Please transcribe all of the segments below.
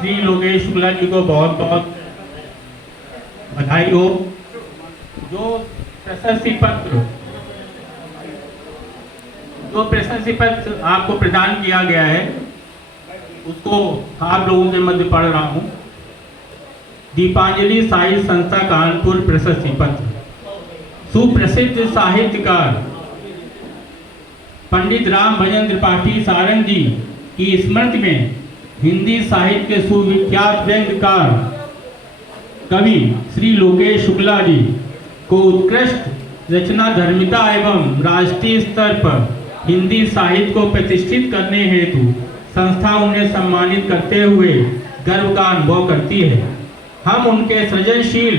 श्री लोकेश शुक्ला जी को बहुत बहुत बधाई हो। जो प्रशस्ति पत्र आपको प्रदान किया गया है उसको आप लोगों के मध्य पढ़ रहा हूँ। दीपांजलि साहित्य संस्था कानपुर प्रशस्ति पत्र। सुप्रसिद्ध साहित्यकार पंडित राम भजन त्रिपाठी सारंग जी की स्मृति में हिंदी साहित्य के सुविख्यात व्यंग्यकार कवि श्री लोकेश शुक्ला जी को उत्कृष्ट रचना धर्मिता एवं राष्ट्रीय स्तर पर हिंदी साहित्य को प्रतिष्ठित करने हेतु संस्था उन्हें सम्मानित करते हुए गर्व का अनुभव करती है। हम उनके सृजनशील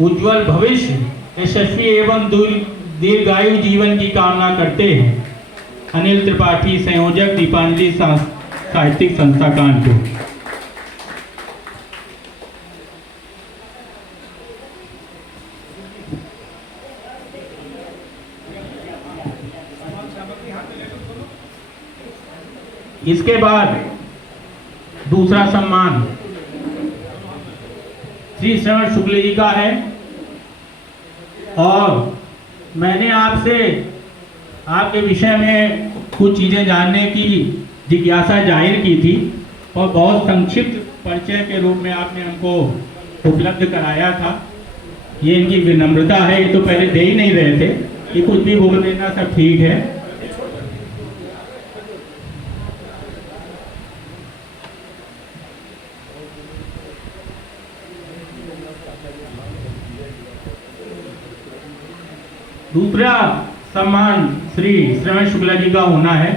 उज्जवल भविष्य, यशस्वी एवं दीर्घायु जीवन की कामना करते हैं। अनिल त्रिपाठी, संयोजक, दीपांजलि साहित्यिक संस्था कानपुर। इसके बाद दूसरा सम्मान श्री श्रवण शुक्ल जी का है और मैंने आपसे आपके विषय में कुछ चीज़ें जानने की जिज्ञासा जाहिर की थी और बहुत संक्षिप्त परिचय के रूप में आपने हमको उपलब्ध कराया था। ये इनकी विनम्रता है, ये तो पहले दे ही नहीं रहे थे, ये कुछ भी बोल देना सब ठीक है। दूसरा सम्मान श्री श्रवण शुक्ला जी का होना है।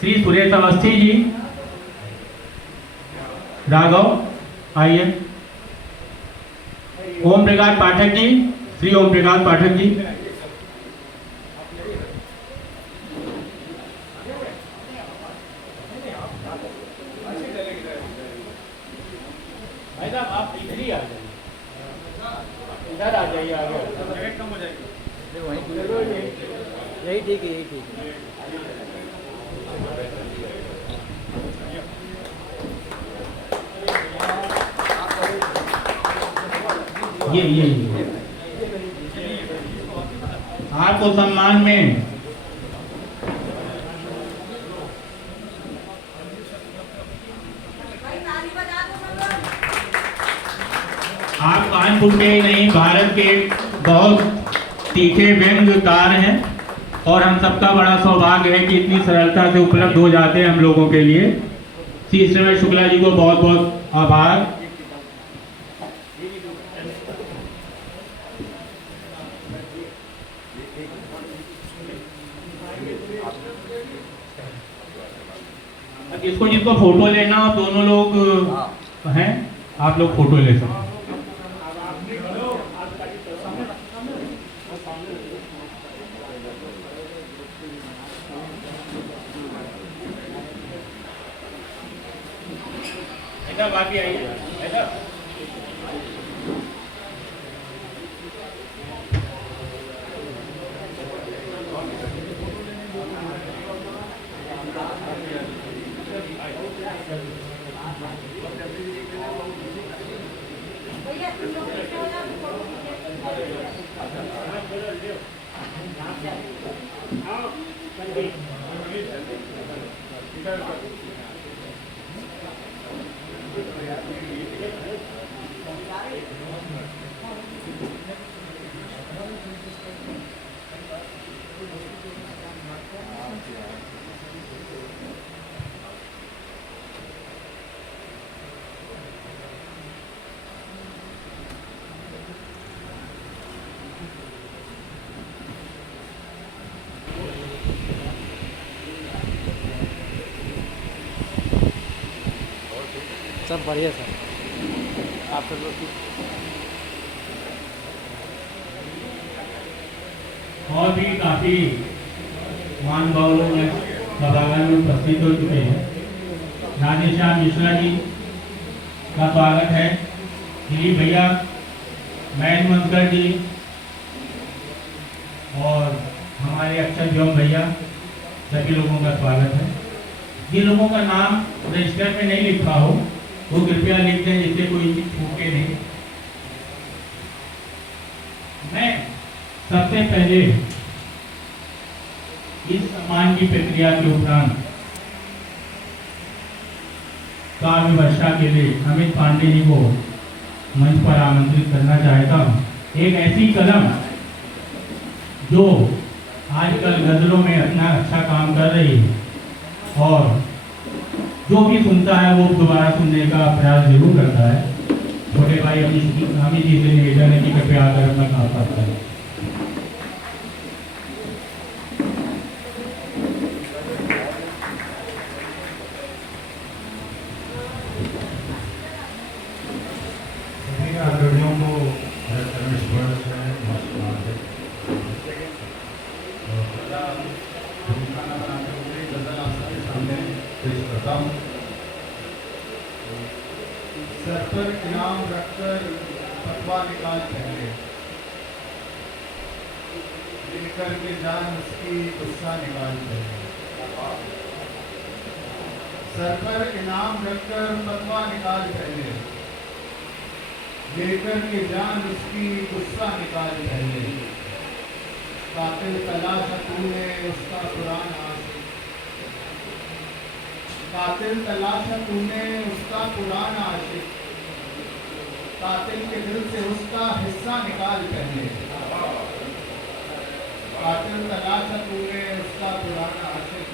श्री सुरेश अवस्थी जी, राघव आइए। ओम प्रकाश पाठक जी, श्री ओम प्रकाश पाठक जी। भाई साहब आप इधर ही आ जाइए, इधर आ जाइए, आगे कम हो जाएगी। यही ठीक है, यही ठीक है। ये आपको सम्मान में आप कानपुर के ही नहीं, भारत के बहुत तीखे व्यंग्यकार हैं और हम सबका बड़ा सौभाग्य है कि इतनी सरलता से उपलब्ध हो जाते हैं हम लोगों के लिए। श्री श्रवण शुक्ला जी को बहुत बहुत आभार। इसको जिसको फोटो लेना, दोनों लोग हैं, आप लोग फोटो ले सकते हैं। बाकी आइए ऐसा। सब बढ़िया सर, आप सब लोग और भी काफ़ी महानुभाव लोग सभागार में उपस्थित हो चुके हैं। राधेश्याम मिश्रा जी का स्वागत है, दिलीप भैया, मैन मंकर जी और हमारे अक्षर जोम भैया, सभी लोगों का स्वागत है। जिन लोगों का नाम रजिस्टर में नहीं लिखा हो वो कृपया लिख दें, जिससे कोई चीज छूटे नहीं। मैं सबसे पहले इस सम्मान की प्रक्रिया के उपरांत काव्य वर्षा के लिए अमित पांडे जी को मंच पर आमंत्रित करना चाहता हूँ। एक ऐसी कलम जो आजकल गजलों में अपना अच्छा काम कर रही है और जो भी सुनता है वो दोबारा सुनने का प्रयास जरूर करता है। छोटे भाई अमित जी से निवेदन है कि कृपया आकर अपना काम करता है। सर पर इनाम रखकर फतवा निकाल पहले, लेकर के जान उसकी गुस्सा निकाल पहले। सर पर इनाम रखकर फतवा निकाल पहले, लेकर के जान उसकी गुस्सा निकाल पहले। कातिल तलाशा तूने उसका पुराना आशिक, कातिल तलाशा तूने उसका पुराना आशिक। कातिल के दिल से उसका हिस्सा निकाल पहले, कातिल तलाशा तूने उसका पुराना आशिक।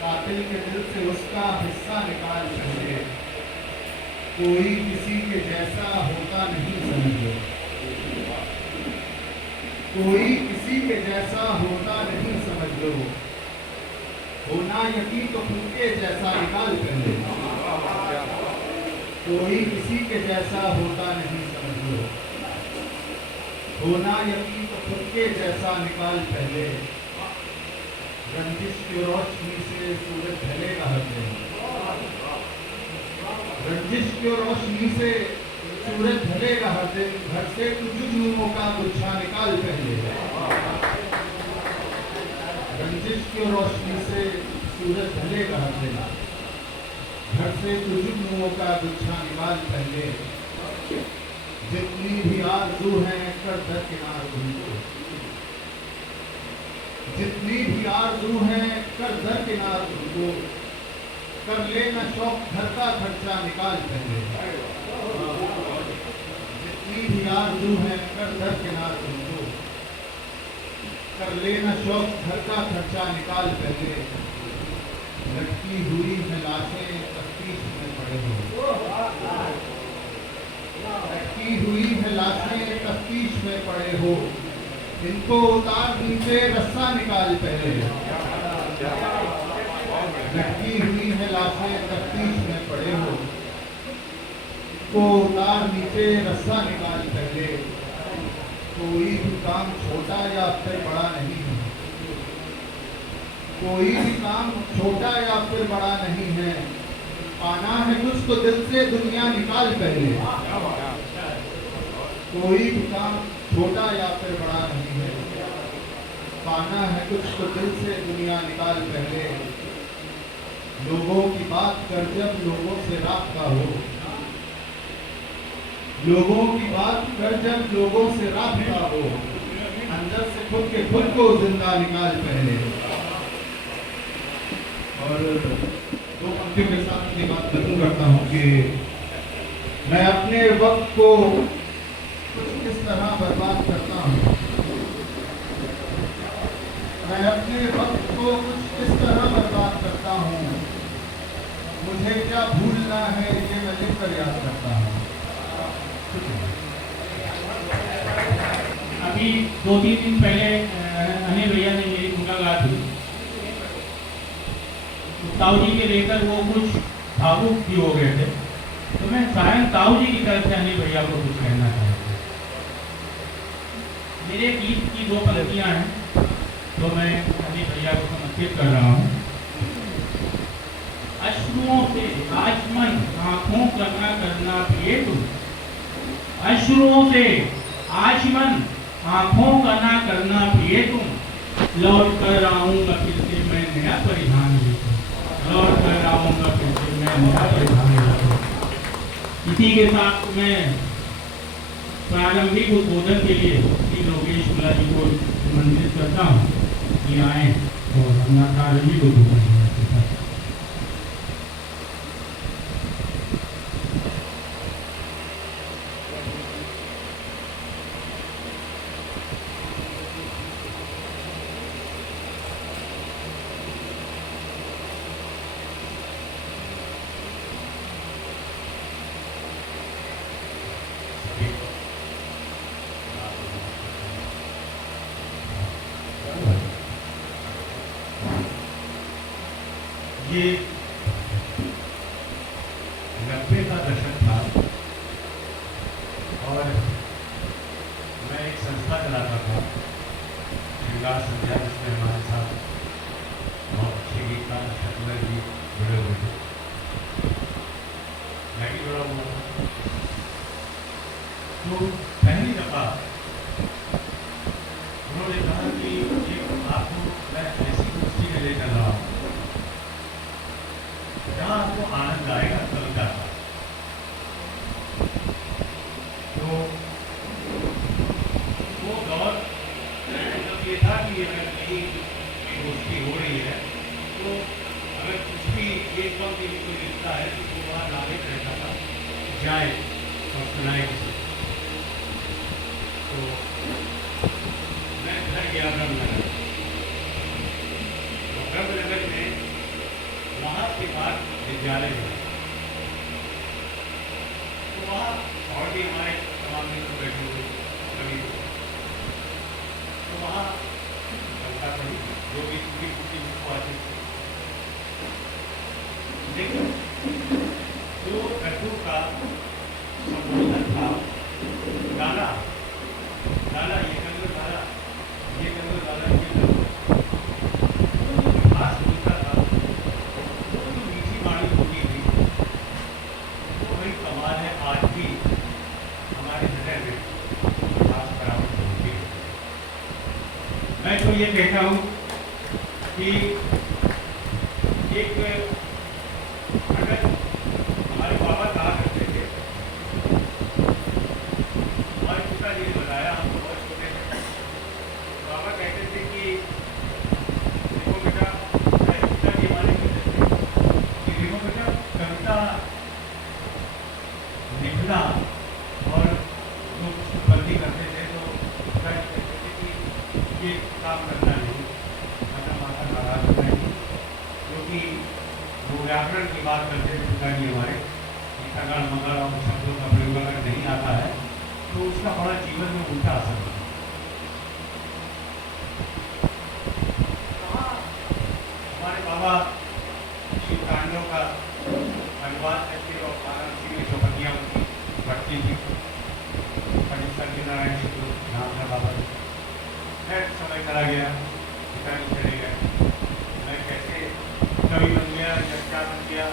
कातिल के दिल से उसका हिस्सा निकाल पहले। कोई किसी के जैसा होता नहीं समझ लो, कोई किसी के जैसा होता नहीं समझ लो। होना यकीन तो खुद के जैसा निकाल पहले, कोई किसी के जैसा होता नहीं समझ लो। होना यकीन तो खुद के जैसा निकाल पहले। रंजिश की रोशनी से सूरज ढलेगा हर दिन, रंजिश की रोशनी से सूरज ढलेगा हर दिन। घर से कुछ जुर्मों का गुच्छा निकाल पहले, रंजिश की रोशनी से सूरज ढलेगा हर दिन। घर से कुछ जुर्मों का गुच्छा निकाल पहले। जितनी भी आरज़ू है कर दरकिनार उनको, जितनी भी आरज़ू है कर दरकिनार उनको। कर लेना शौक घर का खर्चा निकाल पहले, जितनी भी आरज़ू है कर दरकिनार उनको। कर लेना शौक घर का खर्चा निकाल पहले। लटकी हुई है लाशें तफ्तीश में पड़े हो, लटकी हुई है लाशें तफ्तीश में पड़े हो। इनको उतार नीचे रस्सा निकाल पहले, लटकी हुई है लाशें तफ्तीश में पड़े हो। को उतार नीचे रस्सा निकाल पहले। कोई भी काम छोटा या फिर बड़ा नहीं है, कोई भी काम छोटा या फिर बड़ा नहीं है। पाना है कुछ तो दिल से दुनिया निकाल पहले। कोई भी काम छोटा या फिर बड़ा नहीं है। पाना है कुछ तो दिल से दुनिया निकाल पहले। लोगों की बात कर जब लोगों से राब्ता हो, लोगों की बात कर जब लोगों से राब्ता हो। अंदर से खुद के खुद को जिंदा निकाल पहले। और दो पंक्तियों के साथ ये बात खत्म करता हूँ कि मैं अपने वक्त को कुछ इस तरह बर्बाद करता हूँ, मैं अपने वक्त को कुछ इस तरह बर्बाद करता हूँ। मुझे क्या भूलना है ये मैं लिख कर याद करता हूँ। अभी 2-3 दिन पहले अनिल भैया ने मेरी मुलाकात हुई। ताऊ जी के लेकर वो कुछ भावुक भी हो गए थे, तो मैं शायद ताऊ जी की तरफ से अनिल भैया को कुछ कहना चाहता हूँ। मेरे गीत की 2 पंक्तियाँ हैं तो मैं अनिल भैया को समर्पित कर रहा हूँ। अश्रुओं से आचमन आंखों करना करना पिए तुम, अश्रुओं से आचमन आंखों का करना पिए तुम। लौट कर आऊंगा फिर से मैं नया परिधान लेकर। और कहलाऊंगा कैसे मैं मेरा परिधान लाऊं। इसी के साथ मैं प्रारंभिक उद्बोधन के लिए श्री लोकेश शुक्ला जी को निमंत्रित करता हूँ कि आए और अपना प्रारंभिक उद्बोधन करें। ये 90 का दशक था और मैं एक संस्था चलाता था श्रृंगार संध्या, जिसमें हमारे साथ बहुत अच्छे गीतकार शतलर जी जुड़े हुए थे, मैं भी जुड़ा हुआ था। तो पहली दफा उन्होंने कहा कि एक आपको मैं ऐसी गोष्ठी में ले चल रहा हूँ जहाँ आपको आनंद आएगा कविता का। तो वो दौर मतलब ये था कि अगर कहीं गोष्ठी हो रही है तो अगर कुछ भी एक कम भी कोई लिखता है तो वो वहाँ नागरिक रहता था, जाए और सुनाए किसी। तो मैं घर गया ब्रह्मनगर, तो ब्रह्मनगर में वहाँ के बाद विद्यालय में, तो वहाँ और भी हमारे तमाम मित्र बैठे हुए कवि, तो वहाँ कविता पढ़ी जो भी टूटी फूटी मुझको आती थी। लेकिन जो रघु का संबोधन था, गाना गाना ये करो गाना, ये करो गाना, ये करो, खास बोलता था कमाल है। आज भी हमारे हृदय में खास बराबर होती है। मैं तो ये कहता हूँ कि एक अगर हमारे बाबा कहा करते थे, हमारे पिताजी ने बताया, हम तो बहुत छोटे थे, बाबा कहते थे कि देखो बेटा, पिताजी हमारे कहते थे कि देखो बेटा, कविता लिखना और जो बंदी करते थे तो कहते थे कि ये काम करना नहीं, माता माता नाराज नहीं, क्योंकि वो व्याकरण की बात करते थे पिताजी हमारे, तगड़ मगड़ और शब्दों का प्रयोग अगर नहीं आता है तो उसका बड़ा जीवन में उल्टा असर होता है। हमारे बाबा शिव तांडव का अनुवाद करके और वाराणसी में चौपटियाँ उनकी बढ़ती थी, पंडित सत्यनारायण शुक्ल नाम था बाबा। मैं समय चला गया, पिताजी चले गए, मैं कैसे कवि बन गया या क्या बन गया,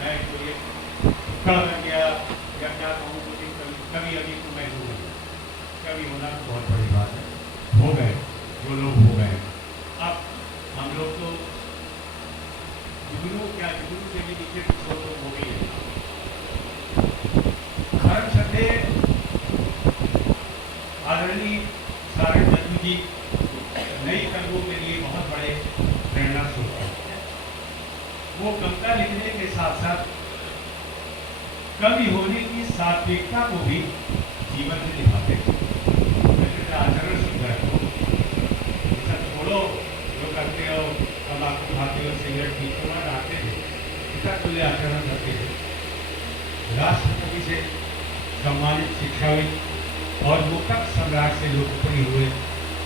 मैं तो ये कड़ बन गया या क्या कहूँ, कवि अभी तो मैं हूँ। कवि होना तो बहुत बड़ी बात है, हो गए जो लोग हो गए। अब हम लोग तो जुगनू क्या जुगनू से भी नीचे कुछ तो हो गई है। धर्म श्रद्धे आदरणीय सारण जदू जी नई कवियों के लिए बहुत बड़े प्रेरणा स्रोत हैं। वो कविता लिखने के साथ साथ कवि होने की सात्विकता को भी जीवन में निभाते थे। आचरण सुधर हो, सब छोड़ो जो करते हो, तम्बाकू खाते हो, सिगरेट पीते हो, आते थे, इसका तुल्य आचरण करते थे। राष्ट्रपति से सम्मानित शिक्षाविद और मुक्तक सम्राट से लोकप्रिय हुए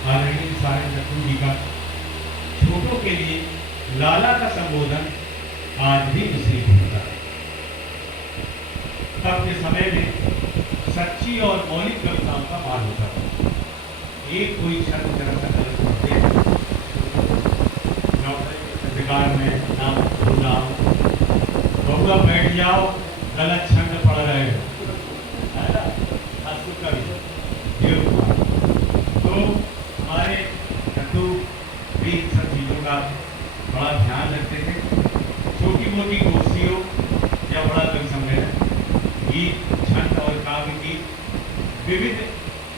आदरणीय सारण जदू जी का छोटों के लिए लाला का संबोधन आज भी विस्तृत होता है। तब के समय में सच्ची और मौलिक कविताओं का मान होता था। एक कोई क्षण जरा सा गलत होते पत्रकार में नाम भूलना, बहुआ बैठ जाओ, गलत छंद पड़ रहे हो, तो हमारे जदू भी इन सब चीज़ों का बड़ा ध्यान रखते थे। विविध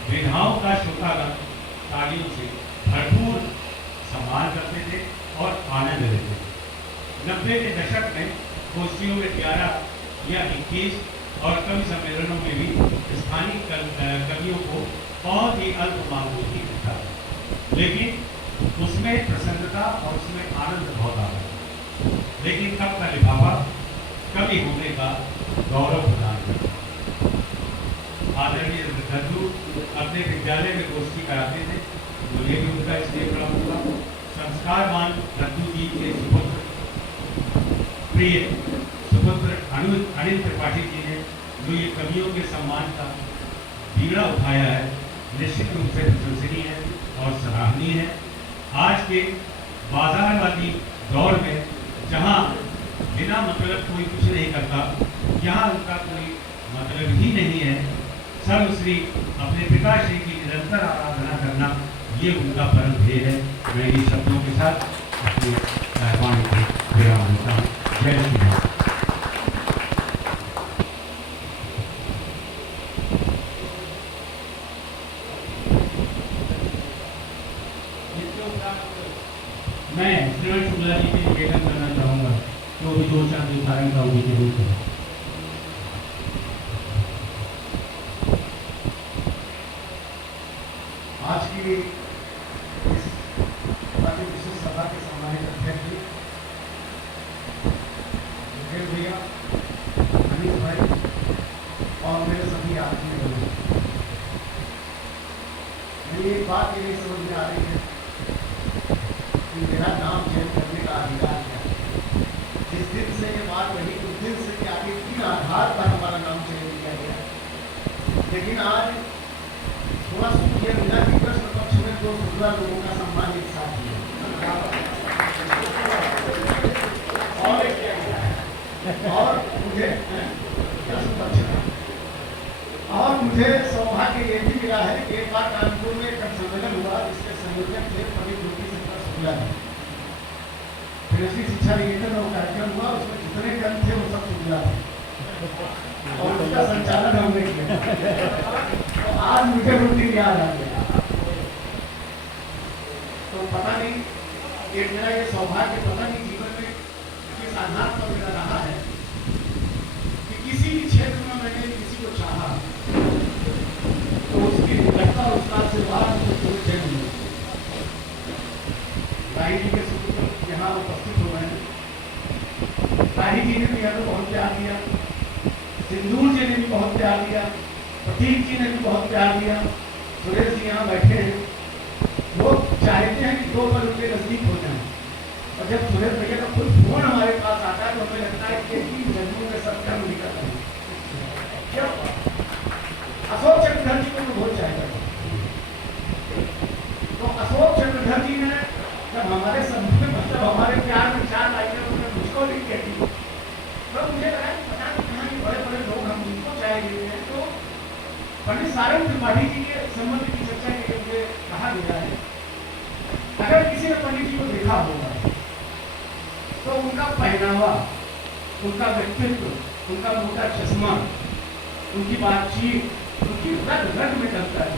विधाओं का श्रोतागण तालियों से भरपूर सम्मान करते थे और आनंद लेते थे। 90 के दशक में गोष्ठियों में 11 या 21 और कवि सम्मेलनों में भी स्थानीय कवियों को बहुत ही अल्प मामूली ही मिलता है, लेकिन उसमें प्रसन्नता और उसमें आनंद बहुत आता है। लेकिन कब का लिफाफा कवि होने का गौरव प्रदान करता है। आदरणीय दद्दू अपने विद्यालय में गोष्ठी कराते थे, मुझे भी उनका इसलिए बड़ा हुआ। संस्कारवान दद्दू जी के सुपुत्र प्रिय सुपुत्र अनिल त्रिपाठी जी ने जो ये कवियों के सम्मान का बीड़ा उठाया है, निश्चित रूप से प्रशंसनीय है और सराहनीय है। आज के बाजारवादी दौर में जहाँ बिना मतलब कोई कुछ नहीं करता, यहाँ उनका कोई मतलब ही नहीं है। सर्वश्री अपने पिताश्री की निरंतर आराधना करना ये उनका परम ध्येय है। मैं इन शब्दों के साथ अपने वाणी को विराम देता हूँ। जय श्री राम। मैं श्रीमान शुक्ला जी से निवेदन करना चाहूँगा कि वो भी 2-4 उदाहरण का उन्हीं जरूर करें। आज की इस विशेष सभा के सम्मानित अध्यक्ष जी मुकेश भैया, अनिल भाई और मेरे सभी आत्मीय बंधु, मेरी एक बात ये नहीं समझ में आ रही है कि मेरा नाम चयन करने का अधिकार क्या है। जिस दिन से ये बात रही उस दिन से कि आगे किन आधार पर हमारा नाम चयन किया गया, लेकिन आज थोड़ा सुख यह मिला कि कृष्ण पक्ष में 2 शुक्ला लोगों का सम्मान एक साथ किया और मुझे कृष्ण पक्ष में और मुझे सौभाग्य ये भी मिला है कि एक बार कानपुर में एक सम्मेलन हुआ जिसके संयोजक थे पंडित ज्योति शंकर शुक्ला जी। फिर शिक्षा निकेतन में कार्यक्रम हुआ, उसमें जितने ग्रंथ थे वो सब शुक्ला थे और उसका संचालन हमने किया। तो आज मुझे रूटीन याद आ गया। तो पता नहीं ये मेरा ये सौभाग्य पता नहीं जीवन में किस आधार पर मेरा रहा है कि किसी भी क्षेत्र में मैंने किसी को चाहा तो उसकी निकटता और उसका आशीर्वाद मुझे जन्म मिला। राही जी के सुपुत्र यहाँ उपस्थित हो गए हैं। राही जी ने भी हमें बहुत प्यार दिया, सिंदूर जी ने भी बहुत प्यार दिया, प्रतीक जी ने भी बहुत प्यार दिया, सुरेश जी यहाँ बैठे हैं। वो चाहते हैं कि 2 पल उनके नजदीक हो जाए और जब सुरेश भैया का कोई फोन हमारे पास आता है तो हमें लगता है कि 3 जन्मों में सब कर्म निकल रहे हैं। क्या अशोक चक्रधर जी को तो बहुत चाहेगा। तो अशोक चक्रधर जी ने जब हमारे समूह में मतलब हमारे प्यार में 4 लाइनें उन्होंने मुझको लिख के दी तो मुझे लगा कि पता नहीं कहाँ ये बड़े बड़े लोग हम उनको चाहेंगे हैं। तो पंडित सारंग त्रिपाठी जी के संबंध की चर्चा के लिए मुझे कहा गया है। अगर किसी ने पंडित जी को देखा होगा तो उनका पहनावा, उनका व्यक्तित्व, उनका मोटा चश्मा, उनकी बातचीत, उनकी रग रग में चलता है।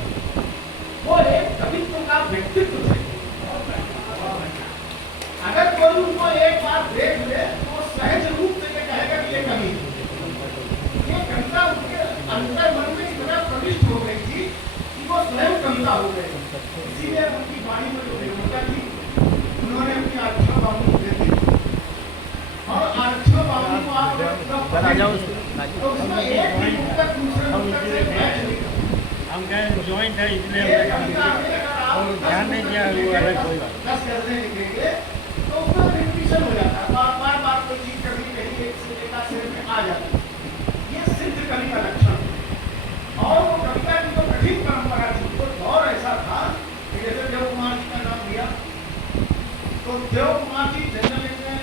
वो एक कवित्व का व्यक्तित्व है। अगर कोई उनको एक बार देख ले तो सहज रूप से ये कहेगा कि ये कवि है। ये कविता उनके अंतर मन में इतना प्रविष्ट हो गई थी कि वो स्वयं कविता हो गई। इसीलिए उनकी वाणी में जो निर्भरता थी उन्होंने अपनी आरक्षण बाबू दे दी और आरक्षण बाबू को आप तो उसमें एक भी पुस्तक दूसरे पुस्तक से मैच नहीं करता। हम कहें ज्वाइंट है इसलिए ध्यान नहीं दिया हुआ है। कोई बात 10 गज़लें लिखेंगे तो उसमें रिपीटिशन हो जाता है, बार बार कोई चीज कभी कहीं एक से एक सिर में आ जाती है। ये सिद्ध कवि का लक्षण है। और वो कविता की तो कठिन परंपरा थी। तो दौर ऐसा था कि जैसे देव कुमार जी का नाम लिया तो देव कुमार जी जनरल में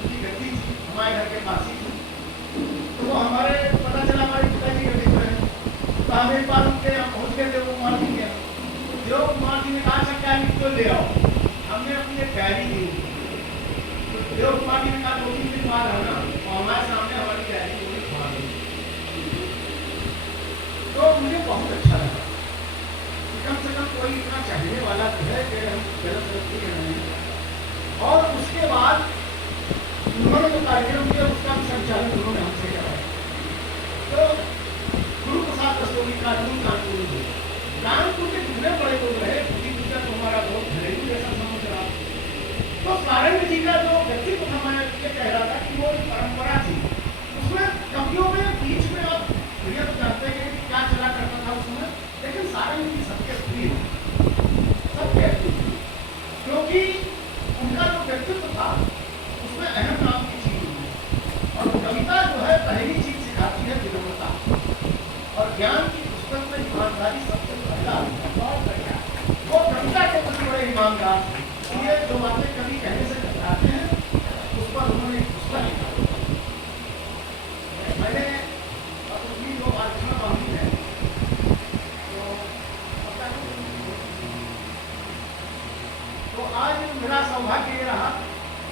उनकी गति थी, हमारे घर के पास ही थी। तो वो हमारे पता चला हमारे पिताजी का मित्र है। तो हम एक बार उनके यहाँ पहुँच गए देव कुमार जी के। देव कुमार जी ने कहा अच्छा क्या लिख तो ले आओ। हमने अपनी एक डायरी दी। तो देव कुमार जी ने कहा 2-3 दिन बाद आना और हमारे सामने हमारी डायरी को लिखवा दी। तो मुझे बहुत अच्छा लगा। कोई इतना चाहने वाला तो है कि हम गलत रखते हैं। और उसके बाद उन्होंने जो कार्यक्रम किया उसका भी संचालन उन्होंने हमसे कराया। तो गुरु प्रसाद रस्तोगी कानपुर में कानपुर के कितने बड़े लोग रहे, पूरी दुनिया तो हमारा बहुत घरेलू जैसा समझ रहा। तो सारंग जी का जो व्यक्तित्व था, मैं ये कह रहा था कि वो एक परंपरा थी। उसमें कवियों में बीच में आप भैया तो जानते हैं कि क्या चला करता था उसमें, लेकिन सारंग जी सबके प्रिय क्योंकि उनका जो व्यक्तित्व था उसमें अहम नाम की चीज है। और कविता जो है पहली चीज सिखाती है विनम्रता, और ज्ञान की पुस्तक में ईमानदारी सबसे पहला। वो कविता के प्रति बड़े ईमानदार, ये जो बातें कभी कहने से घबराते हैं उस पर उन्होंने एक पुस्तक लिखा। मैंने अपनी जो आलोचना बांधी है तो आज मेरा सौभाग्य ये रहा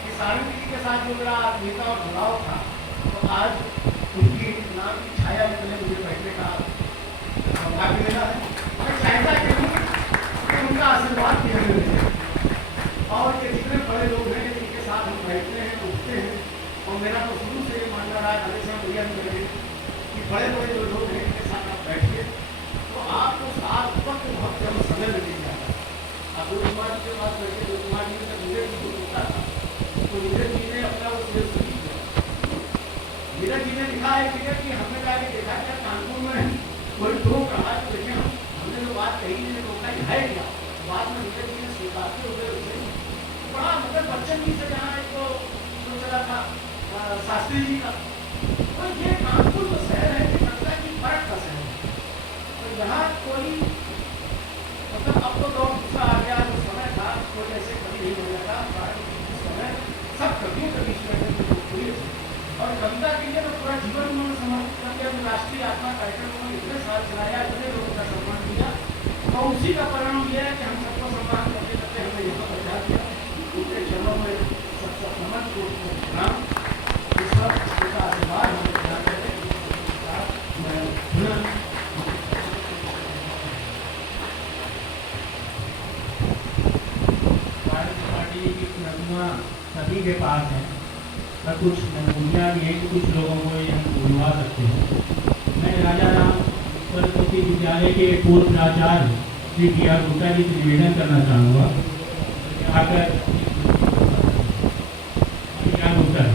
कि सारंग जी के साथ जो मेरा आत्मीयता और जुड़ाव था, तो आज उनकी नाम की छाया में पहले मुझे बैठने का सौभाग्य मिला है। मैं चाहता कि उनका आशीर्वाद भी हमें मिले, और ये जितने बड़े लोग हैं जिनके साथ हम बैठते हैं उठते हैं, और मेरा तो शुरू से ये मानना रहा है हमेशा भैया मेरे कि बड़े बड़े जो लोग हैं इनके साथ आप बैठिए तो आपको साथ वक्त बहुत कम समय में मिल जाता है। अब गुरु कुमार जी के पास बैठे, गुरु कुमार जी ने मुझे भी होता था, तो नीरज जी ने अपना वो शेर सुनी किया। नीरज जी ने लिखा है कि हमने जाके देखा क्या कानपुर में कोई लोग रहा तो देखे हमने जो बात कही मैंने रोका है क्या, बाद में नीरज जी ने स्वीकारते हुए उसे बड़ा मतलब बच्चन जी से जहाँ एक तो चला था शास्त्री जी का, तो ये कानपुर जो शहर है ये लगता है कि फर्क का शहर है। तो यहाँ कोई मतलब अब तो दौर दूसरा आ गया, जो समय था कोई ऐसे कभी नहीं हो जाता। उस समय सब कवियों के बीच में लोकप्रिय थे, और कविता के लिए तो पूरा जीवन उन्होंने समर्पित कर दिया। राष्ट्रीय आत्मा कार्यक्रम उन्होंने इतने साल चलाया, इतने लोगों का सम्मान किया, और उसी का परिणाम यह है कि हम सबको सम्मान करते करते हमें यहाँ पहुँचा दिया। उनके चरणों में सबसे नमन को प्रणाम, इस वक्त उनका आशीर्वाद हमें ध्यान देने सभी के पास है, पर कुछ बुनियाद ये कि कुछ लोगों को ये हम भुलवा सकते हैं। मैं राजा राम सरस्वती विद्यालय के पूर्व प्राचार्य श्री डी आर गुप्ता जी से निवेदन करना चाहूँगा आकर गुप्ता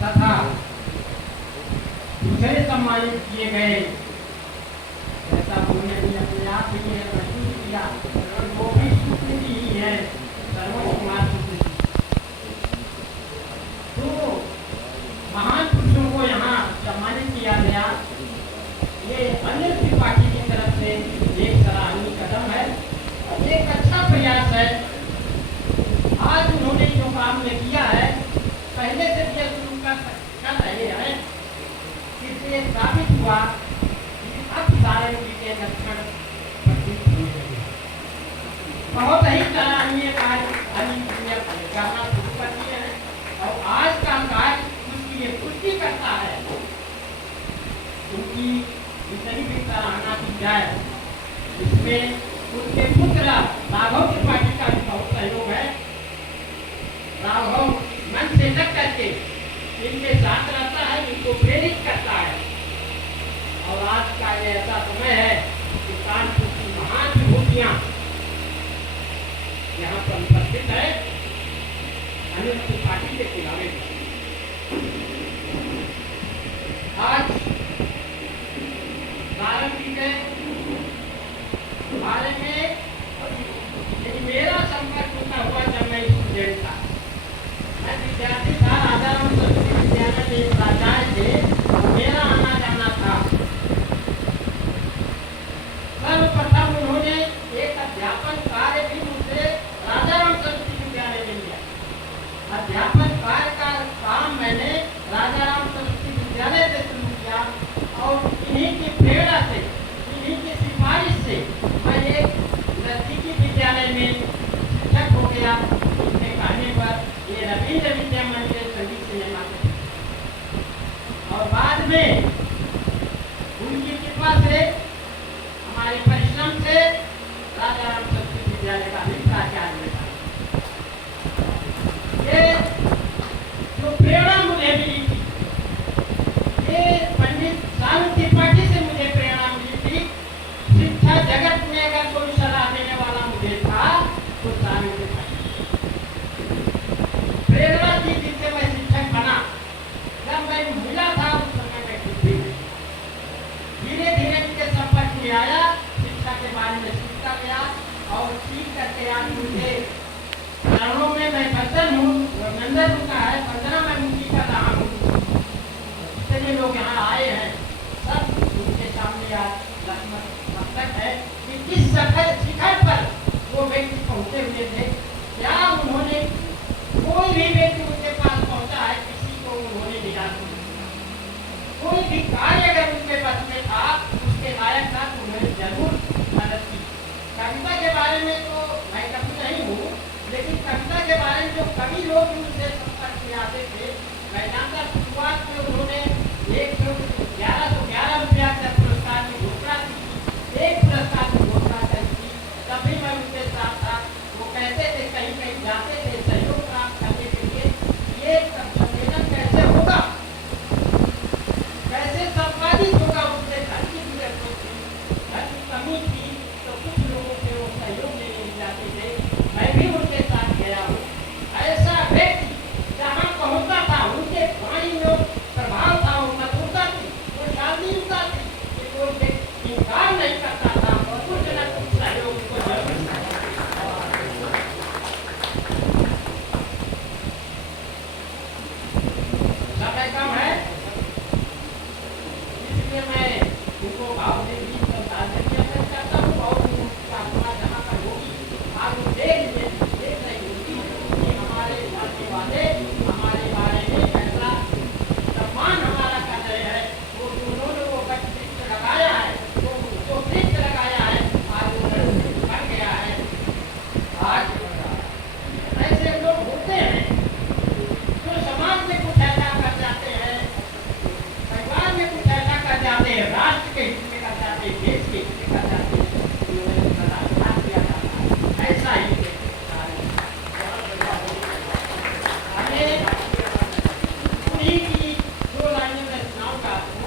तथा दूसरे सम्मानित किए गए, ऐसा उन्होंने अपने आप ही महसूस किया, और वो भी शुक्र जी ही है, सर्वोच्च कुमार शुक्र जी। तो महान पुरुषों को यहाँ सम्मानित किया गया, ये अन्य त्रिपाठी की तरफ से एक सराहनीय कदम है और एक अच्छा प्रयास है। आज उन्होंने जो काम ने किया है, पहले से ये शुरू कर रहे हैं, इससे साबित हुआ कि अब सारे के लक्षण प्रतीत होने लगे। बहुत ही सराहनीय कार्य करना शुरू कर दिए हैं, और आज का कार्य उसकी ये पुष्टि करता है। उनकी जितनी भी सराहना की जाए, इसमें उनके पुत्र राघव त्रिपाठी का भी बहुत सहयोग है। राघव मन से लग करके इनके साथ रहता है, इनको प्रेरित करता है, और आज का ये ऐसा समय है कि कानपुर की महान विभूतियां यहाँ पर उपस्थित है अनिल त्रिपाठी के किनारे। आज सारंग जी के बारे में मेरा संपर्क उनका हुआ जब मैं स्टूडेंट था। मैं विद्यार्थी था, राजा राम सरस्वती विद्यालय में प्राचार्य थे। मेरा इन्हीं की प्रेरणा से, इन्हीं की सिफारिश से मैं एक नजदीकी विद्यालय में शिक्षक हो गया। उनके कहने पर ये रविंद्र विद्या मंदिर संगीत सिनेमा और बाद में उनकी कृपा से, हमारे परिश्रम से राजा राम संस्कृत विद्यालय का भी प्राचार्य बना। ये जो प्रेरणा मुझे मिली थी, ये पंडित सारू त्रिपाठी से मुझे प्रेरणा मिली थी। शिक्षा जगत में अगर कोई सलाह देने वाला मुझे था तो सारू त्रिपाठी। प्रेरणा थी जिससे मैं शिक्षक बना। जब मैं मिला था उस समय मैं कुछ भी नहीं। धीरे धीरे उनके संपर्क में आया, शिक्षा के बारे में सीखता गया और सीख करके आज मुझे चरणों में मैं बंधन हूँ, नंदन उनका है, वंदना मैं उनकी कर रहा हूँ। जितने लोग यहाँ आए हैं सब उनके सामने आज मस्तक है कि किस शिखर पर वो व्यक्ति पहुँचे हुए थे। क्या उन्होंने, कोई भी व्यक्ति उनके पास पहुँचा है, किसी को उन्होंने निकाल दिया। कोई भी कार्य अगर उनके पास में था, उसके लायक था, तो उन्होंने जरूर मदद की। कविता के बारे में तो मैं कभी नहीं हूँ, लेकिन कविता के बारे में जो कवि लोग उनसे संपर्क में आते थे, मैं जानता शुरुआत में उन्होंने 1111 रुपया से पुरस्कार की घोषणा की, एक पुरस्कार की घोषणा करी थी। तभी मैं उनके साथ था। वो कहते थे कहीं कहीं जाते थे सहयोग प्राप्त करने के लिए, ये सम्मेलन कैसे होगा, कैसे संपादित होगा। उससे घर की जरूरत थी, घर की कमी थी, तो कुछ लोगों से वो सहयोग लेने जाते थे। मैं भी उनके साथ गया हूँ। ऐसा व्यक्ति जहाँ पहुँचता था, उनके वाणी में प्रभाव था, वो मधुरता थी, वो शालीनता थी कि कोई व्यक्ति इनकार नहीं करता था और कुछ न कुछ सहयोग को जरूर समय कम है, इसलिए मैं उनको भाव से भी करता हूँ और उनकी आत्मा जहाँ पर होगी आज वो देख रही होगी कि हमारे साथी वाले हमारे बारे में कैसा सम्मान हमारा कर रहे हैं। वो उन्होंने वो वृक्ष लगाया है, वो जो वृक्ष लगाया है, आज वो वृक्ष बन गया है। आज ऐसे लोग होते हैं जो समाज में कुछ ऐसा कर जाते हैं, परिवार में कुछ ऐसा कर जाते हैं, राष्ट्र के हित में कर जाते हैं, देश के हित में कर जाते हैं, ऐसा ही उन्हीं की दो लाइनें में सुनाऊंगा आपको।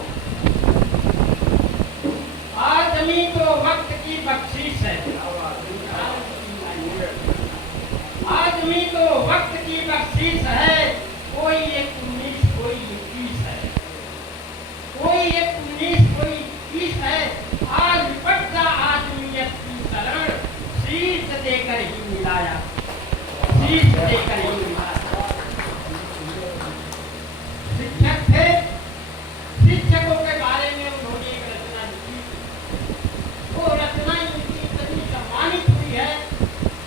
आदमी तो वक्त की बख्शीश है, आदमी तो वक्त की बख्शीश है। कोई 19 कोई 21 है, कोई 19 कोई 21 है। आज विपदा आदमियत की शरण, शीश देकर ही मिलाया, शीश देकर ही मिलाया। शिक्षक थे, शिक्षकों के बारे में उन्होंने एक रचना लिखी। वो रचना उनकी इतनी सम्मानित हुई है,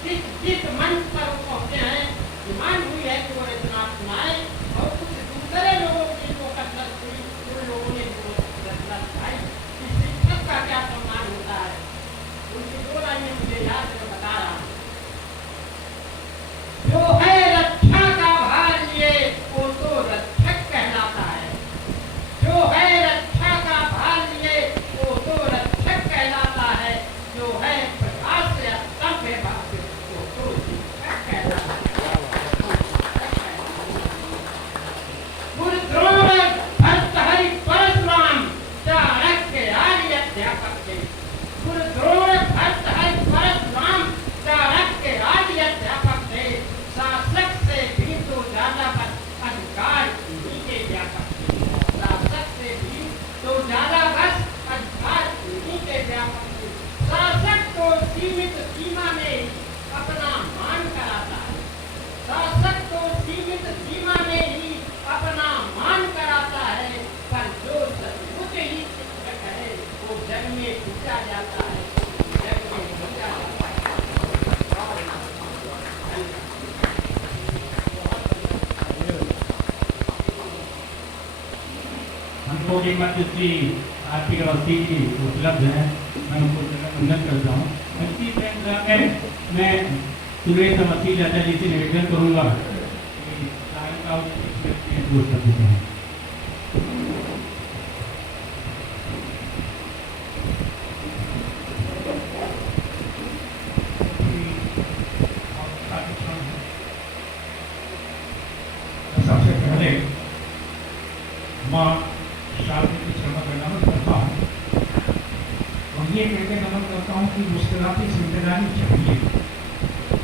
जिस मंच पर वो पहुंचे हैं, डिमांड हुई है कि वो रचना सुनाए और कुछ दूसरे लोगों की जो कसरत हुई, उन लोगों ने जो रचना सुनाई कि शिक्षक का क्या सम्मान होता है। उनकी दो लाइनें मुझे याद है, मैं बता रहा हूँ। जो है रक्षा का भार लिए वो तो रक्षक कहलाता है, जो है रक्षा का भार लिए वो तो रक्षक कहलाता है, जो है प्रकाश से असभ्य भाग्य वो तो शिक्षक कहलाता है। गुरुद्रोण भर्तहरि परशुराम चाणक्य आर्य अध्यापक थे। गुरुद्रोण भर्तहरि परशुराम चाणक्य आर्य अध्यापक थे। शासक से भी तो ज्यादा अधिकार इन्हीं के व्यापक थे, शासक से भी तो ज्यादा बस अधिकार इन्हीं के व्यापक थे। शासक को सीमित सीमा में ही अपना मान कराता है, शासक को सीमित सीमा में ही अपना मान कराता है, पर जो सचमुच ही शिक्षक है वो जग में पूछा जाता है, जग में पूछा जाता है। हमको के मध्य श्री आर्थिक अवस्थी की उपलब्ध है, मैं उनको वंदन करता हूँ। इसी श्रृंखला में मैं सुरेश अवस्थी चाचा जी से निवेदन करूँगा कि सायं का घोष कर देते हैं। सबसे पहले माँ शारदा की शरण में नमन करता हूँ और ये कहकर नमन करता हूँ कि मुस्कुराती जिंदगानी चाहिए,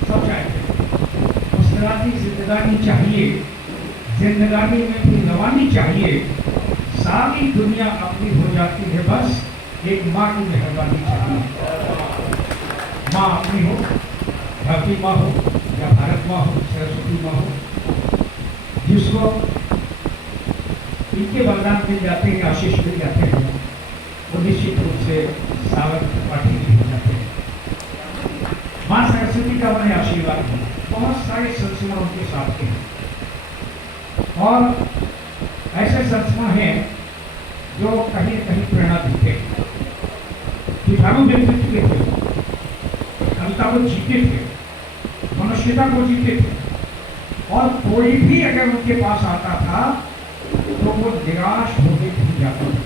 सब चाहते हैं मुस्कुराती जिंदगानी चाहिए, जिंदगानी में भी रवानी चाहिए, सारी दुनिया अपनी हो जाती है, बस एक माँ की मेहरबानी चाहिए। माँ अपनी हो, धरती माँ हो या भारत माँ हो, सरस्वती माँ हो, जिसको इनके वरदान मिल जाते हैं, आशीष मिल जाते हैं, वो निश्चित रूप से सावन पाठी हो जाते हैं। माँ सरस्वती का उन्हें आशीर्वाद है, बहुत सारे संस्मरण उनके साथ के हैं और ऐसे संस्मरण हैं जो कहीं न कहीं प्रेरणा देते हैं। जुझारू व्यक्तित्व के थे, कविता को जीते थे, मनुष्यता को जीते थे और कोई भी अगर उनके पास आता था तो वो निराश होके नहीं जाता था।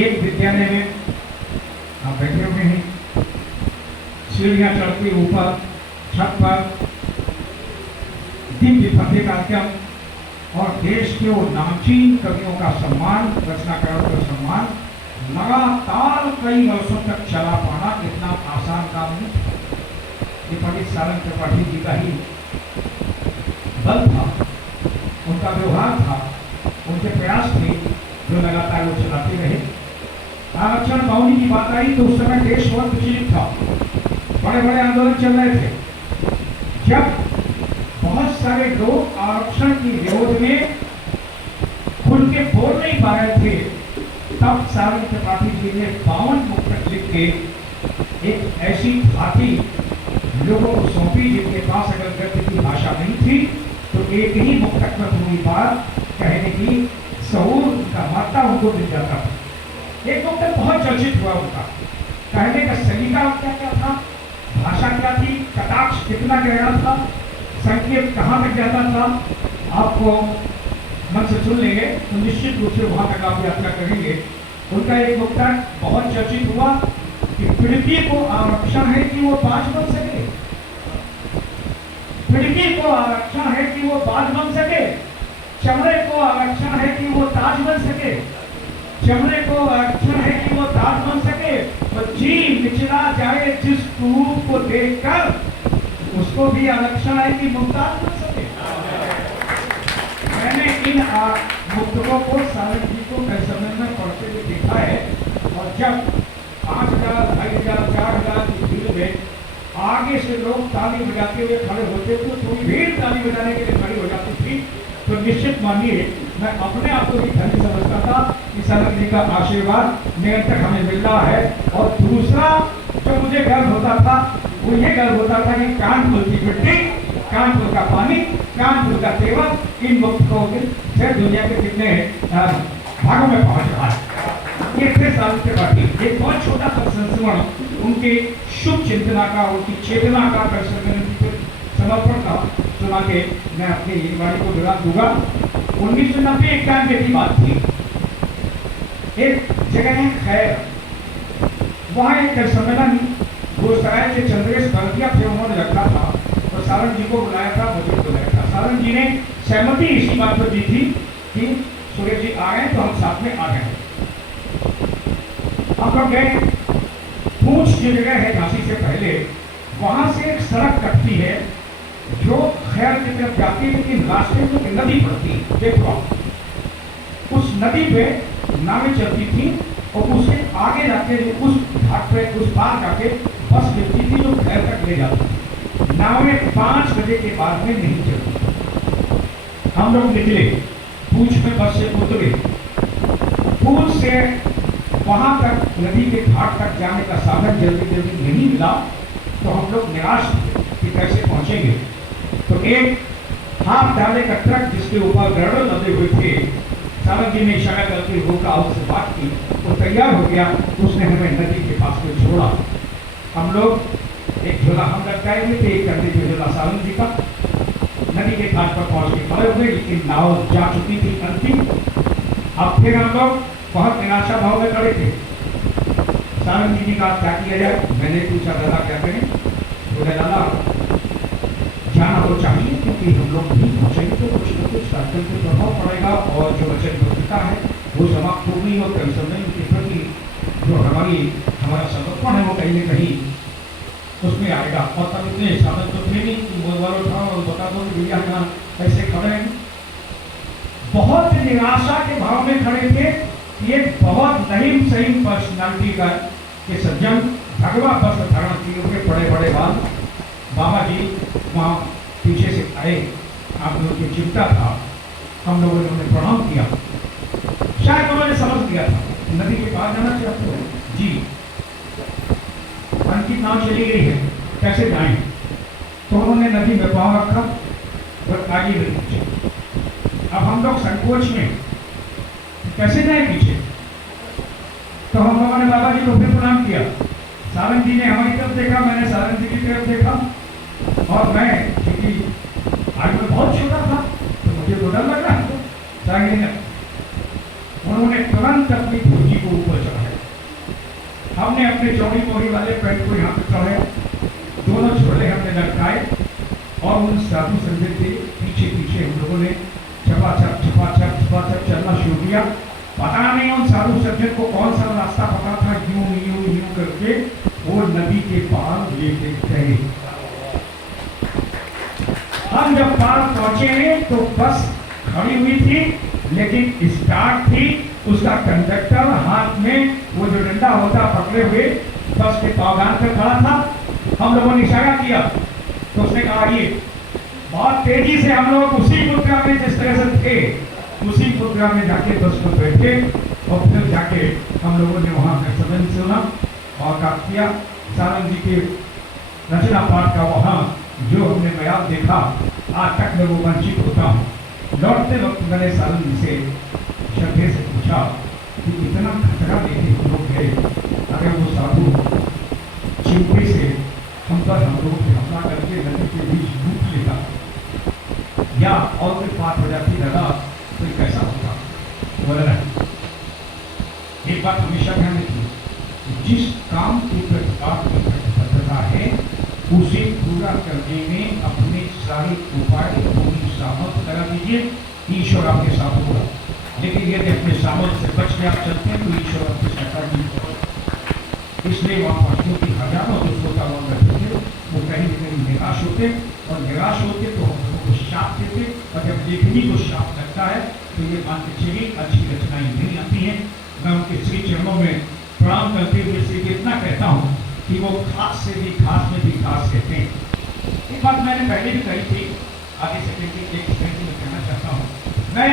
एक विद्यालय में आप बैठे हुए हैं, सीढ़ियां चढ़ते ऊपर छत पर दिव्य पथिकात्यम और देश के वो नामचीन कवियों का सम्मान, रचनाकारों का सम्मान लगातार कई वर्षों तक चला पाना इतना आसान काम नहीं। ये पंडित सारंग त्रिपाठी जी का ही बल था, उनका व्यवहार था, उनके प्रयास थे जो लगातार वो चलाते रहे। आरक्षण बाउंडी की बात आई तो उस समय देश बहुत विचलित था, बड़े बड़े आंदोलन चल रहे थे। जब बहुत सारे लोग आरक्षण के विरोध में खुल के बोल नहीं पा रहे थे, तब सारंग त्रिपाठी जी ने 52 मुक्तक लिख के एक ऐसी धाती लोगों को सौंपी जिनके पास अगर गद्य की भाषा नहीं थी तो एक ही मुक्तक में पूरी बात कहने की सहूर का मात्रा उनको मिल जाता था। एक मुक्तक बहुत चर्चित हुआ उनका, कहने का सलीका क्या क्या था, भाषा क्या थी, कटाक्ष कितना गहरा था, संकेत कहाँ तक जाता था, आपको मन से सुन लेंगे तो निश्चित रूप से वहां तक आप यात्रा करेंगे। उनका एक मुक्तक बहुत चर्चित हुआ कि पीड़ित को आरक्षण है कि वो बाज बन सके, पीड़ित को आरक्षण है कि वो बाज बन सके, चमड़े को आरक्षण है कि वो ताज बन सके, चमड़े को आरक्षण है कि वो ताज बन सके, और जी निचला जाए जिस रूप को देखकर उसको भी आरक्षण है कि मुमताज बन सके। मैंने इन मुक्तकों को सारंग जी को कई समय में पढ़ते हुए देखा है और जब 5,000, 2,500, 4,000 की भीड़ में आगे से लोग ताली बजाते हुए खड़े होते तो पूरी भीड़ ताली बजाने के लिए खड़ी हो जाती थी। तो निश्चित मानिए मैं अपने आप को भी धन्य समझता था कि सारंग जी का आशीर्वाद निरंतर हमें मिल रहा है। और दूसरा जो मुझे गर्व होता था वो ये गर्व होता था कि कानपुर की मिट्टी, कानपुर का पानी, कानपुर का तेवर इन मुक्तकों से दुनिया के कितने भागों में पहुंच रहा है। ये थे सारंग त्रिपाठी, एक बहुत छोटा सा संस्मरण उनके शुभ चिंतना का, उनकी चेतना का समर्पण का सुना के मैं अपनी वाणी को विराम दूंगा। 1990-91 की बात थी, एक जगह है खैर, वहाँ एक सम्मेलन गुरुसराय के चंद्रेश बर्दिया थे, उन्होंने रखा था और सारंग जी को बुलाया था, मुझे बुलाया था। सारंग जी ने सहमति इसी बात पर दी थी कि सूर्य जी आ गए तो हम साथ में आ गए। हम लोग गए, पूंछ जो जगह है झांसी से पहले, वहां से एक सड़क कटती है जो खैर की तरफ जाती है, लेकिन रास्ते में एक नदी पड़ती है। देखो उस नदी पे नावें चलती थी और उसके आगे जाके उस घाट पे उस पार जाके बस मिलती थी जो खैर तक ले जाती थी। नावें 5 बजे के बाद में नहीं चलती। हम लोग निकले, पूंछ में बस से उतरे, पुल से वहां तक नदी के घाट तक जाने का साधन जल्दी जल्दी नहीं मिला तो हम लोग निराश थे कि कैसे पहुंचेंगे। तो एक हाथ डाले का ट्रक जिसके ऊपर गरुड़ लदे हुए थे, सारंग जी ने इशारा करके रोका, उससे बात की, वो तैयार हो गया। उसने हमें नदी के पास में छोड़ा। हम लोग एक झोला हम लटकाए हुए थे, एक कंधे पे झोला सारंग जी का। नदी के घाट पर पहुंच के खड़े हुए, लेकिन नाव जा चुकी थी अंतिम। अब फिर हम लोग बहुत निराशा भाव में खड़े थे। सारंग जी ने कहा क्या किया जाए। मैंने पूछा दादा क्या करें। बोले दादा जाना तो चाहिए, क्योंकि हम लोग नहीं पहुंचेंगे तो कुछ न कुछ सर्कल पे प्रभाव पड़ेगा और जो वचनबद्धता है वो समाप्त हो गई और कई समय के प्रति जो हमारा समर्पण है वो कहीं न कहीं उसमें आएगा। और तब इतने साधन तो थे नहीं कि बोलवाल उठाओ और बता दो कि भैया यहाँ ऐसे खड़े हैं। बहुत निराशा के भाव में खड़े थे। ये बहुत नहीम सहीम पर्सनालिटी का ये सज्जन भगवा वस्त्र धारण किए हुए बड़े बड़े बाल बाबा जी वहाँ पीछे से आए। आप लोगों की चिंता था, हम लोगों ने उन्हें प्रणाम किया। शायद उन्होंने समझ लिया था नदी के पार जाना चाहते हो जी, उनकी नाव चली गई है, कैसे जाएं। तो उन्होंने नदी में पाँव रखा और आगे बढ़े पीछे। अब हम लोग संकोच में कैसे जाए पीछे, तो हम लोगों ने बाबा जी को फिर प्रणाम किया। सारंग जी ने हमारी तरफ देखा, मैंने सारंग जी की तरफ देखा। और मैं क्योंकि आज मैं बहुत छोटा था तो मुझे तो डर लग रहा था। उन्होंने तुरंत अपनी धोती को ऊपर चढ़ाया। हमने अपने चौड़ी मोड़ी वाले पैंट को यहाँ पे चढ़ाया, दोनों छोले हमने लटकाए और उन साधु संजय के पीछे पीछे हम लोगों ने छपाछप चलना शुरू किया। पता नहीं उन साधु सज्जन को कौन सा रास्ता पता था, यूं यूं यूं करके वो नदी के पार लेके गए। हम जब पार पहुंचे तो बस खड़ी हुई थी, लेकिन स्टार्ट थी। उसका कंडक्टर हाथ में वो जो डंडा होता पकड़े हुए बस के पावदान पे खड़ा था। हम लोगों ने इशारा किया तो उसने कहा ये बहुत तेजी से हम लोग उसी मुद्रा में जिस तरह से थे उसी मुद्रा में जाके बस में बैठे और फिर जाके हम लोगों ने वहाँ का सदन सुना और का किया। सारंग जी के रचना पाठ का वहाँ जो हमने बयान देखा, आज तक मैं वो वंचित होता हूँ। लौटते वक्त मैंने सारंग जी से श्रद्धे से पूछा कि इतना खतरा देखे हम लोग गए, अगर वो साधु चिंपी से हम पर हम लोग हमला करके नदी के बीच डूब लेता या और कोई बात हो जाती दादा तो कैसा होता। बोला नहीं, एक बात हमेशा ध्यान रखिए, जिस काम की प्रतिबद्धता है उसे पूरा करने में अपने सारे उपाय पूरी सामर्थ्य लगा दीजिए, ईश्वर आपके साथ होगा। लेकिन यदि अपने सामर्थ्य से बच के आप चलते हैं तो ईश्वर आपके साथ नहीं होगा। इसलिए वहाँ पहुँचने की हजारों दोस्तों का वहाँ बैठे थे, वो कहीं न कहीं निराश होते और निराश होते तो हम लोगों को शाप देते। और जब लेखनी को शाप लगता है तो ये मान के चलिए अच्छी रचनाएं नहीं आती हैं। मैं उनके श्री चरणों में प्रणाम करते हुए से इतना कहता हूँ कि वो खास से भी खास में भी खास कहते हैं। एक बात मैंने पहले भी कही थी, आगे से एक सेकंड में कहना चाहता हूँ। मैं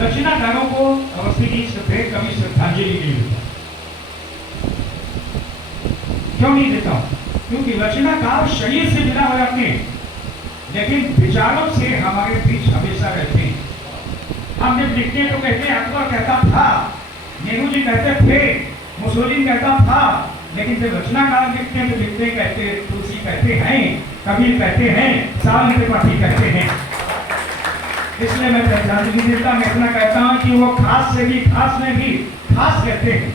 रचनाकारों को अवस्थी जी से कभी श्रद्धांजलि नहीं देता। क्यों नहीं देता हूँ? क्योंकि रचनाकार शरीर से जुड़ा हो जाते हैं, लेकिन विचारों से हमारे बीच हमेशा रहते हैं। हम जब लिखते हैं तो कहते हैं अकबर कहता था, नेहरू जी कहते थे, मुसोलिनी कहता था, लेकिन जब रचनाकार लिखते हैं तो लिखते कहते तुलसी कहते हैं, कबीर कहते हैं, सावित्री त्रिपाठी कहते हैं। इसलिए मैं श्रद्धांजलि देता मैं इतना कहता हूँ कि वो खास से भी खास में भी खास कहते हैं,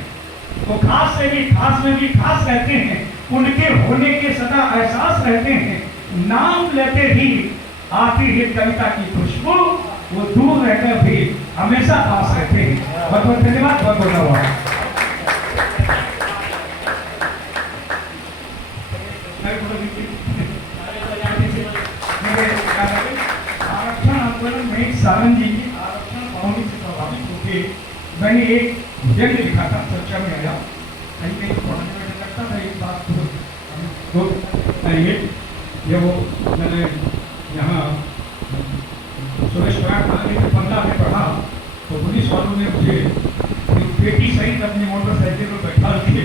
वो खास से भी खास में भी खास कहते हैं। उनके होने के सदा एहसास रहते हैं, नाम लेते ही आती है कविता की खुशबू, वो दूर रहकर भी हमेशा पास रहते हैं। बहुत बहुत धन्यवाद, बहुत बहुत धन्यवाद। आरक्षण आंदोलन में सारंग जी की आरक्षण पाने से प्रभावित होकर मैंने एक व्यंग्य लिखा था, चर्चा में आया, कहीं कहीं पढ़ने में लगता था। एक बात तो ये वो मैंने यहाँ सुरेश थाने के 15 में पढ़ा तो पुलिस वालों ने मुझे बेटी सहित अपनी मोटरसाइकिल पर बैठा दिए,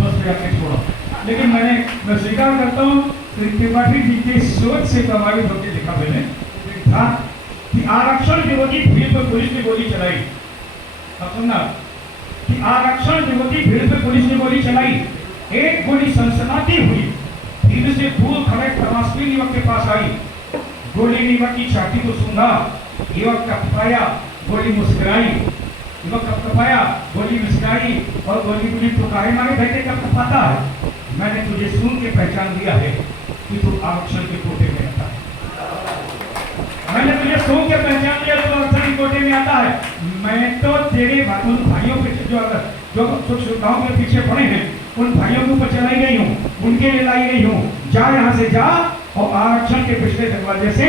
बस में आके छोड़ा। लेकिन मैं स्वीकार करता हूँ त्रिपाठी जी के सोच से प्रभावित होकर लिखा मैंने था कि आरक्षण विरोधी भीड़ पर पुलिस ने गोली चलाई अब सुनना कि आरक्षण विरोधी भीड़ पे पुलिस ने गोली चलाई, एक गोली सनसनाती हुई धीरे से दूर खड़े तमाशबीन युवक के पास आई। गोली ने युवक की छाती को सूंघा, युवक कपकपाया, गोली मुस्कुराई, युवक कपकपाया, गोली मुस्कुराई और गोली गोली पुकारे मारे बेटे कपकपाता है, मैंने तुझे सुन के पहचान लिया है कि तू आरक्षण के कोटे में आता है। मैंने तुझे सुन के पहचान लिया तो आरक्षण के कोटे में आता है। मैं तो तेरे उन भाइयों के जो सुख सुविधाओं के पीछे पड़े हैं उन भाइयों के ऊपर चलाई गई हूँ, उनके लिए लाई गई हूँ। जा यहाँ से जा और आरक्षण के पिछले दरवाजे से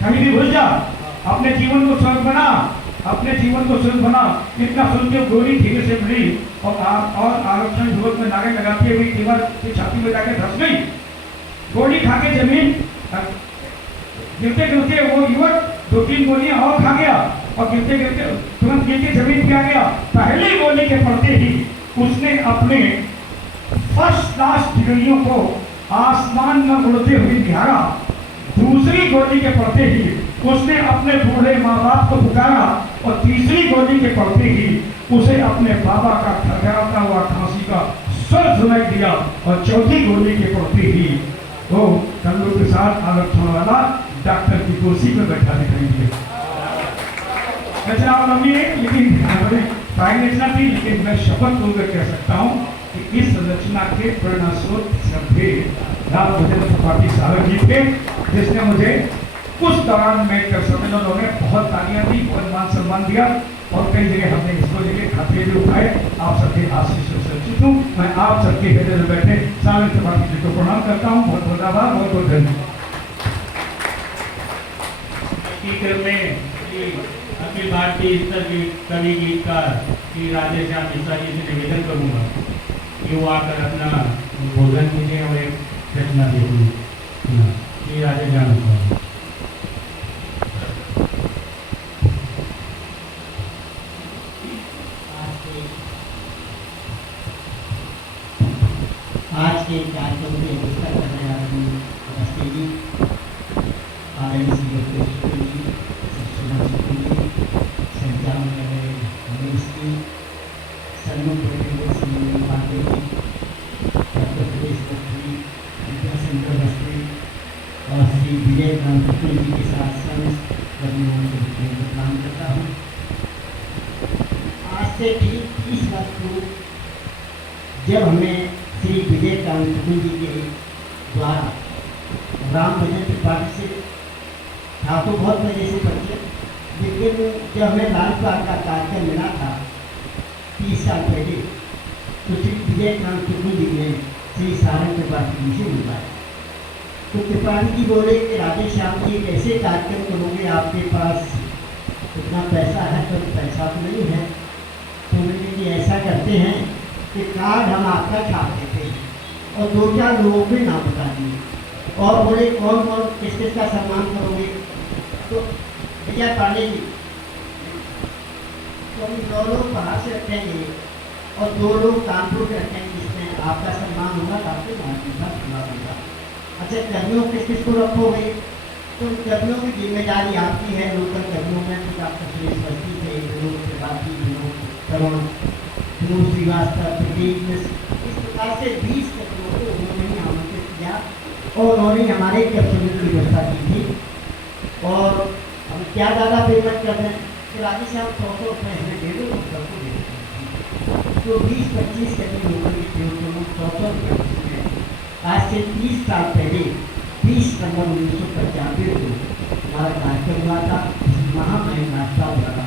कहीं भी घुस जा, अपने जीवन को स्वर्ग बना, अपने जीवन को स्वर्ग बना। इतना सुन के गोली धीरे से मिली और आरक्षण विरोध में नारे लगाते हुए दीवार की छाती में जाके धस गई। गोली खा के जमीन गिरते गिरते वो युवक 2-3 गोलियां और खा गया और गिरते गिरते तुरंत गिर के जमीन पे आ गया। पहली गोली के पड़ते ही उसने अपने फर्स्ट क्लास डिग्रियों को आसमान में उड़ते हुए निहारा। दूसरी गोली के पड़ते ही उसने अपने बूढ़े माँ बाप को पुकारा और तीसरी गोली के पड़ते ही उसे अपने बाबा का थरथराता हुआ खांसी का स्वर सुनाई दिया और चौथी गोली के पड़ते ही वो कल्लू के साथ आरक्षण वाला डॉक्टर की कुर्सी पर बैठा दिखाई दिया। लेकिन प्राइम मिनिस्टर थी, लेकिन मैं शपथ लेकर कह सकता हूँ कि इस रचना के प्रेरणास्रोत सभ्य राम भजन पार्टी सागर जी थे, जिसने मुझे उस दौरान में कर समय उन्होंने बहुत तालियां दी, बहुत मान सम्मान दिया और कई जगह हमने इसको लेके खाते भी उठाए। आप सबके आशीषों से चित हूँ। मैं आप सबके हृदय में बैठे सागर पार्टी जी को प्रणाम करता हूँ। बहुत बहुत आभार, बहुत बहुत धन्यवाद। अखिल भारतीय स्तर के कवि गीतकार श्री राधेश्याम मिश्रा जी से निवेदन करूंगा कि वो आकर अपना बोधन कीजिए और एक रचना देखिए। श्री राधेश्याम मिश्रा। आज के कार्यक्रम में पुस्तक करने वाले अवस्थी जी, आदरणीय श्री लोकेश शुक्ल जी, सुमन शुक्ल जी, संचालन कर रहे रमेश जी, सन्मुख बैठे श्री पांडे जी, डॉक्टर सुरेश बस्ती, विद्याशंकर बस्ती और श्री विजय कांत शुक्ल जी के साथ समस्त कर्मियों को प्रणाम करता हूँ। आज से ठीक 30 वर्ष पूर्व जब हमें श्री विजयकांत शुक्ल जी के द्वारा राम भजन त्रिपाठी से था तो बहुत पहले से परिचय, लेकिन जब हमें राजपाल का कार्यक्रम मिला था 30 साल पहले, तो श्री विजयकांत शुक्ल जी ने श्री सारंग त्रिपाठी जी से मिलवाया। तो त्रिपाठी जी बोले कि राधेश्याम जी कैसे कार्यक्रम करोगे, आपके पास इतना पैसा है? तो पैसा तो नहीं है। तो मैंने कि ऐसा करते हैं कि कार्ड हम आपका छाप देते हैं और 2-4 लोगों के नाम बता दिए और बोले कौन कौन किस किस का सम्मान करोगे। तो भैया पांडे जी, तो हम 2 लोग बाहर से रखेंगे और 2 लोग कानपुर के रखेंगे, जिसमें आपका सम्मान होगा, आपके सम्मान होगा। अच्छा, कर्मियों किस किस को रखोगे? तो कर्मियों की जिम्मेदारी आपकी है। लोकल कर्मियों में तो डॉक्टर सुरेश बस्ती थे, विनोद त्रिपाठी, विनोद करुण, विनोद श्रीवास्तव, प्रदीप, इस प्रकार से 20 कर्मियों को उन्होंने ही आमंत्रित किया और उन्होंने हमारे कैप्चर की व्यवस्था की थी। और हम क्या ज़्यादा पेमेंट कर रहे हैं कि राधेश्याम 100 रुपये हमें दे दो, हम सबको दे देते। तो 20-25 कर्मी लोगों के थे, उनको 100 रुपये। आज से 30 साल पहले 20 नवंबर 1995 को हमारा कार्यक्रम हुआ था, महामहिम नाश्ता द्वारा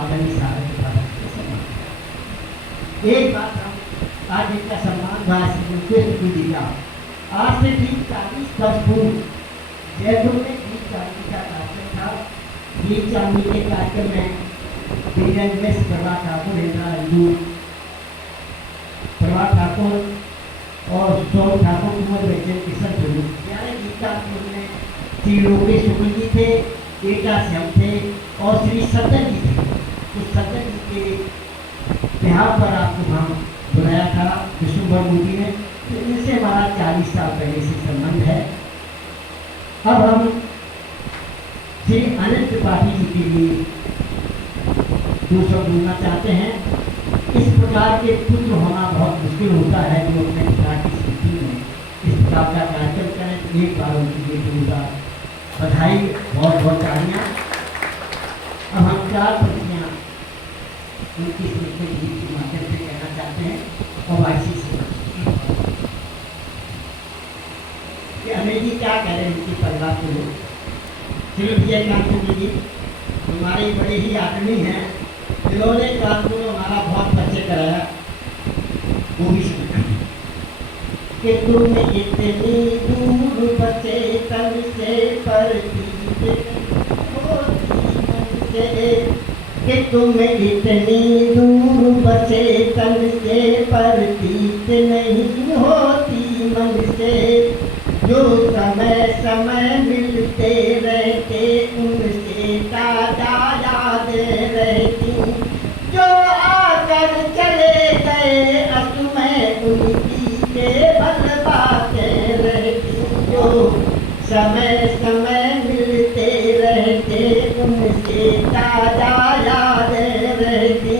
आदरणीय सारंग त्रिपाठी के सम्मान। एक बात हम आज इनका सम्मान भाषण शुक्ल जी का आज से ठीक 40 वर्ष पूर्व जयपुर में 20 चांदी का कार्यक्रम था। 20 चांदी के कार्यक्रम में बीरेंद्र प्रभा ठाकुर, इंदिरा हिंदू, प्रभा ठाकुर और सोम ठाकुर, कुमार वैजन, किशन झुलू, 11 गीतकार में श्री लोकेश शुक्ल जी थे, एटा श्याम थे और श्री सज्जन जी थे। तो सज्जन जी के बिहार पर आपको हम बुलाया था विष्णुभर मोदी ने। तो इनसे हमारा 40 साल पहले से संबंध है। अब हम श्री अनंत त्रिपाठी जी के लिए दो शब्द बोलना चाहते हैं। इस प्रकार के पुत्र होना बहुत मुश्किल होता है जो अपने पिता की स्थिति में इस प्रकार का कार्यक्रम करें। एक बार उनके लिए पूरा बधाई, बहुत बहुत तालियां। अब हम 4 पंक्तियां उनकी स्मृति गीत के माध्यम से कहना चाहते हैं और वाइसी से कि अमित जी क्या कह रहे हैं उनकी परिवार को लोग। श्री विजयकांत जी हमारे बड़े ही आदमी हैं, जिन्होंने कानपुर में हमारा बहुत परिचय कराया। वो भी सुनना कि तुम इतनी दूर बचे तन से परतीत कि तुम इतनी दूर बचे तन से परतीत नहीं होती मन से। जो समय समय मिलते रहते उनसे ताजा याद रहती। जो आकर चले गए असमय उनकी केवल बातें रहती। जो समय समय मिलते रहते उनसे ताजा याद रहती।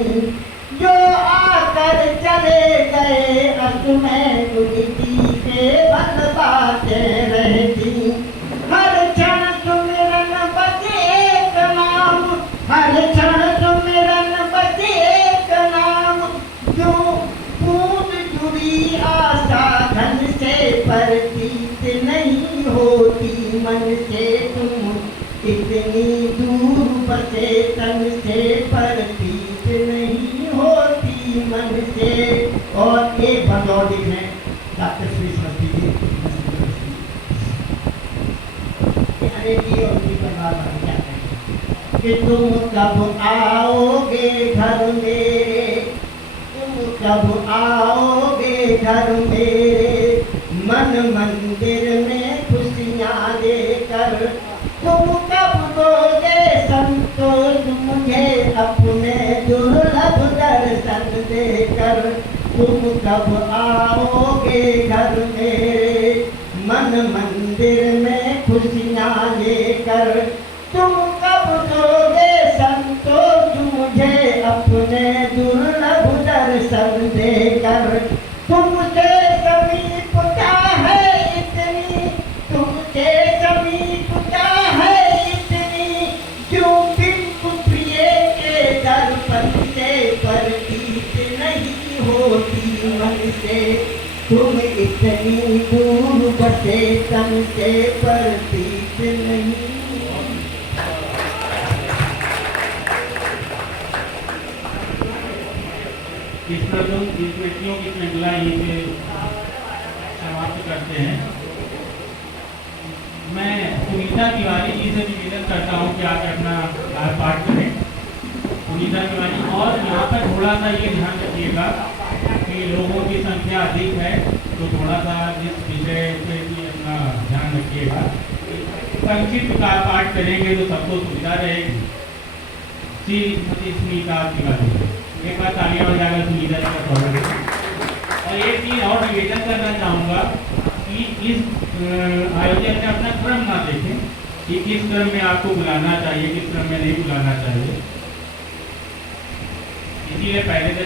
जो आकर चले गए असमय उनकी केवल बातें रहती। हर क्षण सुमिरन बचे एक नाम, हर क्षण सुमिरन बचे एक नाम। जो पूर्ण जुड़ी आशा धन से परतीत नहीं होती मन से। तुम इतनी दूर बसे तन से परतीत नहीं होती मन से। और एक बंदौर लिख रहे हैं डॉक्टर श्री सरस्वती जी और उनकी परिवार वाले क्या कहें कि तुम कब आओगे घर मेरे, तुम कब आओगे घर मेरे। मन मंदिर में खुशियाँ लेकर तुम कब दोगे संतोष मुझे अपने दुर्लभ दर्शन देकर। तुम कब आओगे घर मेरे, मन मंदिर में खुशियाँ लेकर। तुम कब दोगे संतोष मुझे अपने दुर्लभ दर्शन देकर। तुमसे समीपता है इतनी, तुमसे समीपता है इतनी। क्यों बिल्कु प्रिय के दर्पण से परतीत नहीं होती मन से। तुम इतनी दूर बसे तन से परतीत नहीं। इस कृतियों की श्रृंखला यहीं पे समाप्त करते हैं। मैं सुनीता तिवारी जी से निवेदन करता हूँ कि आप अपना पाठ करें। सुनीता तिवारी, और यहाँ पर थोड़ा सा ये ध्यान रखिएगा कि लोगों की संख्या अधिक है, तो थोड़ा सा इस विषय पे भी अपना ध्यान रखिएगा। संक्षिप्त का पाठ करेंगे तो सबको सुविधा रहेगी। श्रीमती सुनीता तिवारी, एक बार तालियां बजाकर सुनीता जी का स्वागत है। और एक चीज़ और निवेदन करना चाहूँगा कि इस आयोजन में अपना क्रम ना देखें कि किस क्रम में आपको बुलाना चाहिए, किस क्रम में नहीं बुलाना चाहिए। इसीलिए पहले